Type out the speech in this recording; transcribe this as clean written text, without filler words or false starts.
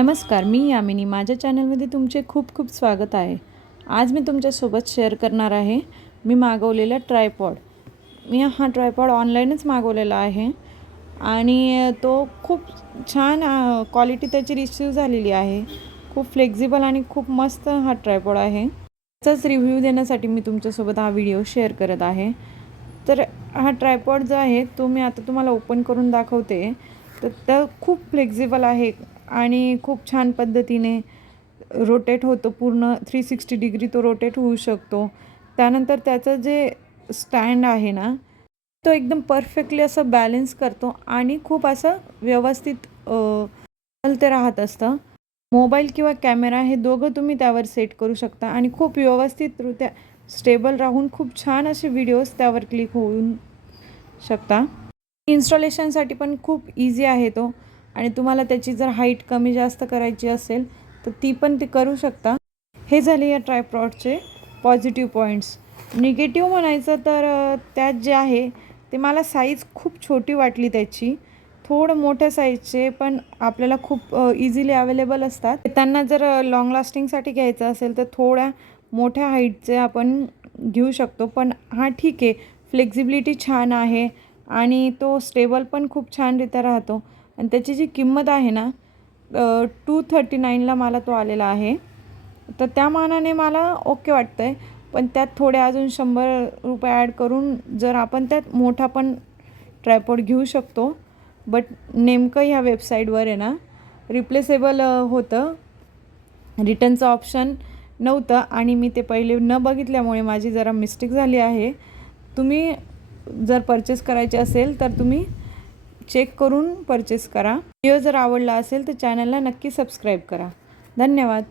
नमस्कार, मी यामिनी. माझ्या चॅनलमध्ये तुमचे खूप खूप स्वागत आहे. आज मी तुमच्यासोबत शेअर करणार आहे मी मागवलेला ट्रायपॉड. मी हा ट्रायपॉड ऑनलाईनच मागवलेला आहे आणि तो खूप छान क्वालिटी त्याची रिसीव झालेली आहे. खूप फ्लेक्झिबल आणि खूप मस्त हा ट्रायपॉड आहे. त्याचाच रिव्ह्यू देण्यासाठी मी तुमच्यासोबत हा व्हिडिओ शेअर करत आहे. तर हा ट्रायपॉड जो आहे तो मी आता तुम्हाला ओपन करून दाखवते. तर खूप फ्लेक्झिबल आहे आणि खूप छान पद्धतीने रोटेट होतो. पूर्ण 360 डिग्री तो रोटेट होऊ शकतो. त्यानंतर त्याचं जे स्टँड आहे ना, तो एकदम परफेक्टली असं बॅलन्स करतो आणि खूप असं व्यवस्थित ते राहत असतं. मोबाईल किंवा कॅमेरा हे दोघं तुम्ही त्यावर सेट करू शकता आणि खूप व्यवस्थितरित्या स्टेबल राहून खूप छान असे व्हिडिओज त्यावर क्लिक होऊन शकता. इन्स्टॉलेशनसाठी पण खूप इझी आहे तो आणि तुम्हाला त्याची जर हाईट कमी जास्त करायची असेल तर ती पण ते करू शकता. हे झाले या ट्रायपॉडचे पॉझिटिव्ह पॉईंट्स. निगेटिव्ह म्हणायचं तर त्यात जे आहे ते मला साईज खूप छोटी वाटली त्याची. थोडं मोठ्या साईजचे पण आपल्याला खूप इझिली अवेलेबल असतात. त्यांना जर लाँग लास्टिंगसाठी घ्यायचं असेल तर थोड्या मोठ्या हाईटचे आपण घेऊ शकतो. पण हा ठीक आहे, फ्लेक्झिबिलिटी छान आहे आणि तो स्टेबल पण खूप छानरित्या राहतो. आणि त्याची जी किंमत आहे ना, 239ला मला तो आलेला आहे. तर त्या मानाने मला ओके वाटतं आहे. पण त्यात थोडे अजून ₹100 ॲड करून जर आपण त्यात मोठा पण ट्रायपॉड घेऊ शकतो. बट नेमकं ह्या वेबसाईटवर आहे ना, रिप्लेसेबल होतं. रिटर्नचं ऑप्शन नव्हतं आणि मी ते पहिले न बघितल्यामुळे माझी जरा मिस्टेक झाली आहे. तुम्ही जर परचेस करायचे असेल तर तुम्ही चेक करून परचेस करा. व्हिडिओ जर आवडला असेल तर चॅनलला नक्की सबस्क्राईब करा. धन्यवाद.